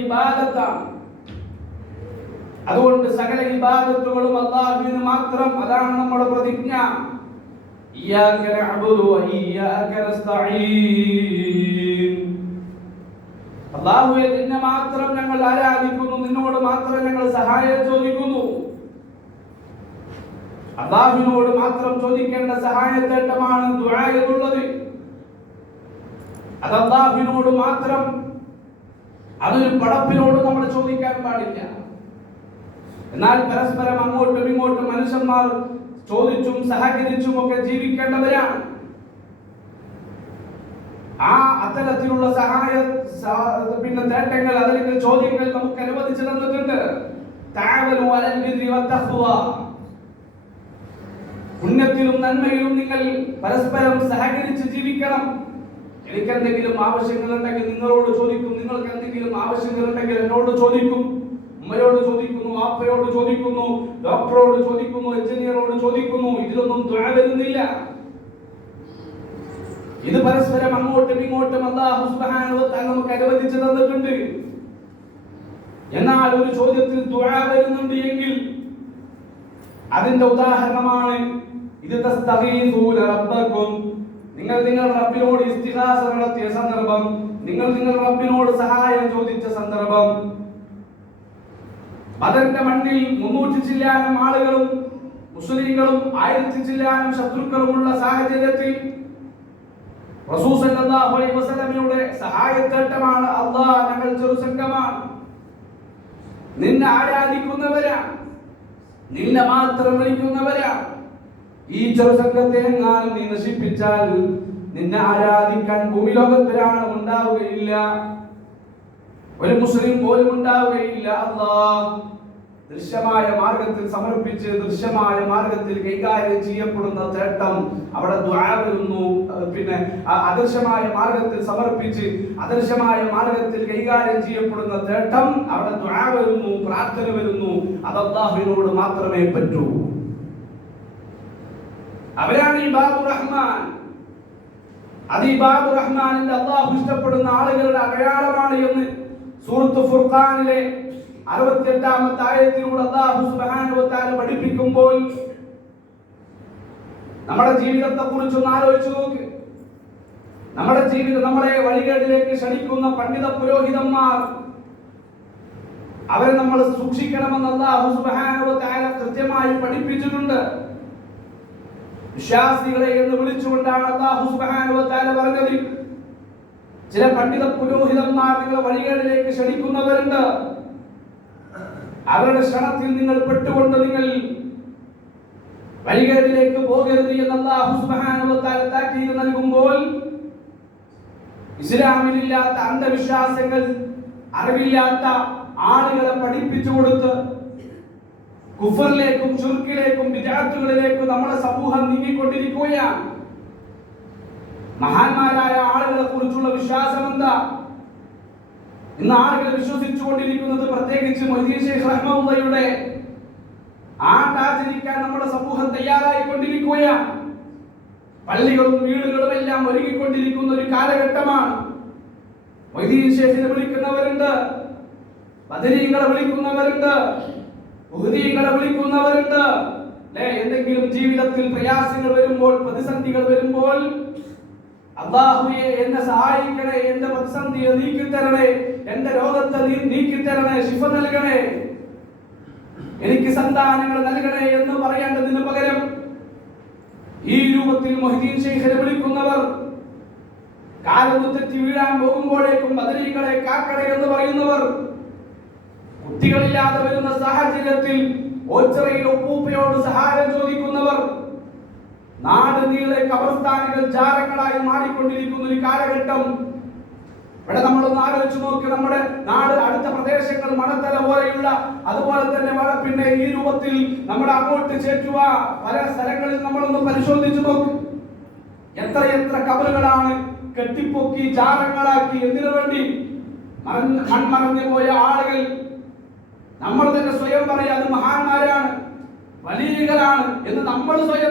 ഇബാദത്താണ്. അതുകൊണ്ട് സകല ഇബാദത്തുകളും അള്ളാഹുവിന് മാത്രം അതാണ് നമ്മുടെ പ്രതിജ്ഞ. അള്ളാഹുവെ നിന്നെ മാത്രം ഞങ്ങൾ ആരാധിക്കുന്നു നിന്നോട് മാത്രം ഞങ്ങൾ സഹായം ചോദിക്കുന്നു. അള്ളാഹുവിനോട് മാത്രം ചോദിക്കേണ്ട സഹായത്തേട്ടമാണ് എന്നുള്ളത് അത് അള്ളാഹുവിനോട് മാത്രം? അതൊരു പടപ്പിനോട് നമ്മൾ ചോദിക്കാൻ പാടില്ല. എന്നാൽ പരസ്പരം അങ്ങോട്ടും ഇങ്ങോട്ടും മനുഷ്യന്മാർ ചോദിച്ചും സഹകരിച്ചും ഒക്കെ ജീവിക്കേണ്ടവരാണ്. ആ അത്തരത്തിലുള്ള സഹായ പിന്നെ നേട്ടങ്ങൾ അല്ലെങ്കിൽ ചോദ്യങ്ങൾ നമുക്ക് അനുവദിച്ചു തന്നിട്ടുണ്ട്. പുണ്യത്തിലും നന്മയിലും നിങ്ങൾ പരസ്പരം സഹകരിച്ച് ജീവിക്കണം. എനിക്ക് എന്തെങ്കിലും ആവശ്യങ്ങൾ ഉണ്ടെങ്കിൽ നിങ്ങളോട് ചോദിക്കും. നിങ്ങൾക്ക് എന്തെങ്കിലും ആവശ്യങ്ങൾ ഉണ്ടെങ്കിൽ എന്നോട് ചോദിക്കും. ഉമ്മയോട് ചോദിക്കുന്നു ആപ്പയോട് ചോദിക്കുന്നു ഡോക്ടറോട് ചോദിക്കുന്നു എഞ്ചിനീയറോട് ചോദിക്കുന്നു. ഇതിലൊന്നും ദുആ വരുന്നില്ല. ഇത് പരസ്പരം അങ്ങോട്ടും ഇങ്ങോട്ടും അള്ളാഹു നമുക്ക് അനുവദിച്ചു തന്നിട്ടുണ്ട്. എന്നാൽ ഒരു ചോദ്യത്തിൽ ദുആ വരുന്നുണ്ട് എങ്കിൽ അതിന്റെ ഉദാഹരണമാണ് ഇത് റബ്ബക്കും നിങ്ങൾ നിങ്ങൾ റബ്ബിനോട് ഇസ്തിഹാസ നടത്തിയ സന്ദർഭം നിങ്ങൾ നിങ്ങൾ റബ്ബിനോട് സഹായം ചോദിച്ച സന്ദർഭം. ബദറിന്റെ മണ്ണിൽ മുന്നൂറ്റി ചില്ലാനം ആളുകളും മുസ്ലിങ്ങളും ആയിരത്തി ചില്ലാനം ശത്രുക്കളുമുള്ള സാഹചര്യത്തിൽ വസല്ലമയുടെ സഹായത്തേട്ടമാണ് അല്ലാഹ് ഞങ്ങൾ ചെറു സംഘമാണ് നിന്നെ ആരാധിക്കുന്നവരാ നിന്നെ മാത്രം വിളിക്കുന്നവരാ ഈ ചെറുസംഘത്തെ എങ്ങാനും നീ നശിപ്പിച്ചാൽ നിന്നെ ആരാധിക്കാൻ ഭൂമി ലോകത്തൊരാളും ഉണ്ടാവുകയില്ല. ഒരു മുസ്ലിം പോലും ഉണ്ടാവുകയില്ല. അള്ളാ ദൃശ്യമായ മാർഗത്തിൽ സമർപ്പിച്ച് ദൃശ്യമായ മാർഗത്തിൽ കൈകാര്യം ചെയ്യപ്പെടുന്ന ചേട്ടം അവിടെ വരുന്നു. പിന്നെ അദൃശ്യമായ മാർഗത്തിൽ സമർപ്പിച്ച് അദൃശ്യമായ മാർഗത്തിൽ കൈകാര്യം ചെയ്യപ്പെടുന്ന ചേട്ടം അവിടെ വരുന്നു പ്രാർത്ഥന വരുന്നു. അത് അള്ളാഹുവിനോട് മാത്രമേ പറ്റൂ. അവരാണ് ഈ ബാബു റഹ്മാൻ. അത് ഈ ബാബു റഹ്മാനിന്റെ അള്ളാഹു ഇഷ്ടപ്പെടുന്ന ആളുകളുടെ അടയാളമാണ് എന്ന് സൂറത്ത് ഫുർഖാനിലെ അറുപത്തിയെട്ടാമത്തെ ആയത്തിലൂടെ അള്ളാഹു സുബ്ഹാനഹു തആല പഠിപ്പിക്കുമ്പോൾ നമ്മുടെ ജീവിതത്തെ കുറിച്ച് ഒന്ന് ആലോചിച്ചു നോക്ക്. നമ്മുടെ ജീവിതം നമ്മളെ വഴികേടിലേക്ക് ക്ഷണിക്കുന്ന പണ്ഡിത പുരോഹിതന്മാർ അവരെ നമ്മൾ സൂക്ഷിക്കണമെന്ന് അള്ളാഹു സുബ്ഹാനഹു തആല കൃത്യമായി പഠിപ്പിച്ചിട്ടുണ്ട്. വിശ്വാസികളെ എന്ന് വിളിച്ചുകൊണ്ടാണ് അള്ളാഹു തആല പറഞ്ഞത്. ചില പണ്ഡിത പുരോഹിതന്മാർ നിങ്ങളെ വഴികളിലേക്ക് ക്ഷണിക്കുന്നവരുണ്ട്. അവരുടെ ക്ഷണത്തിൽ നിങ്ങൾ പെട്ടുകൊണ്ട് നിങ്ങൾ വഴികളിലേക്ക് പോകരുത് എന്ന് അള്ളാഹു തആല താക്കീത് നൽകുമ്പോൾ ഇസ്ലാമിലില്ലാത്ത അന്ധവിശ്വാസങ്ങൾ അറിവില്ലാത്ത ആളുകളെ പഠിപ്പിച്ചു കൊടുത്ത് കുഫറിലേക്കും ചുരുക്കിലേക്കും വിജാത്തുകളിലേക്കും നമ്മുടെ സമൂഹം നീങ്ങിക്കൊണ്ടിരിക്കുകയാണ്. മഹാന്മാരായ ആളുകളെ കുറിച്ചുള്ള വിശ്വാസം എന്താ ഇന്ന് ആളുകൾ വിശ്വസിച്ചുകൊണ്ടിരിക്കുന്നത് പ്രത്യേകിച്ച് മൊയ്തീൻ ആട്ടാചരിക്കാൻ നമ്മുടെ സമൂഹം തയ്യാറായിക്കൊണ്ടിരിക്കുകയാണ്. പള്ളികളും വീടുകളും എല്ലാം ഒരുങ്ങിക്കൊണ്ടിരിക്കുന്ന ഒരു കാലഘട്ടമാണ്. മൊയ്തീൻ ശേഖിനെ വിളിക്കുന്നവരുണ്ട് ബദരീങ്ങളെ വിളിക്കുന്നവരുണ്ട് ഉഹദീങ്ങളെ വിളിക്കുന്നവരുണ്ട്. എന്തെങ്കിലും ജീവിതത്തിൽ പ്രയാസങ്ങൾ വരുമ്പോൾ പ്രതിസന്ധികൾ വരുമ്പോൾ അള്ളാഹുയെ എന്നെ സഹായിക്കണേ എന്റെ പ്രതിസന്ധിയെ നീക്കിത്തരണേ എന്റെ രോഗത്തെ നീക്കിത്തരണേ ശിഫ നൽകണേ എനിക്ക് സന്താനങ്ങൾ നൽകണേ എന്ന് പറയേണ്ടതിന് പകരം ഈ രൂപത്തിൽ മൊഹീൻ ശേഖരെ വിളിക്കുന്നവർ കാലത്ത് തെറ്റി വീഴാൻ പോകുമ്പോഴേക്കും ബദരീകളെ കാക്കണേ എന്ന് പറയുന്നവർ കുട്ടികളില്ലാതെ വരുന്ന സാഹചര്യത്തിൽ ഓച്ചറയിൽ ഒപ്പൂപ്പയോട് സഹായം ചോദിക്കുന്നവർ നാട് നീളെ കബർസ്ഥാനികൾ ജാരങ്ങളായി മാറിക്കൊണ്ടിരിക്കുന്ന ഒരു കാലഘട്ടം. ഇവിടെ നമ്മളൊന്ന് ആലോചിച്ച് നോക്കി നമ്മുടെ നാട് അടുത്ത പ്രദേശങ്ങൾ മണത്തല പോലെയുള്ള അതുപോലെ തന്നെ മഴ പിന്നെ ഈ രൂപത്തിൽ നമ്മൾ അങ്ങോട്ട് ചേറ്റുക. പല സ്ഥലങ്ങളിൽ നമ്മളൊന്ന് പരിശോധിച്ചു നോക്കി. എത്ര എത്ര കബറുകളാണ് കെട്ടിപ്പൊക്കി ജാരങ്ങളാക്കി എന്തിനു വേണ്ടി മറഞ്ഞ് മൺമറഞ്ഞു പോയ ആളുകൾ നമ്മൾ തന്നെ സ്വയം പറയാം അത് മഹാന്മാരാണ് വലിയകളാണ് എന്ന് നമ്മൾ സ്വയം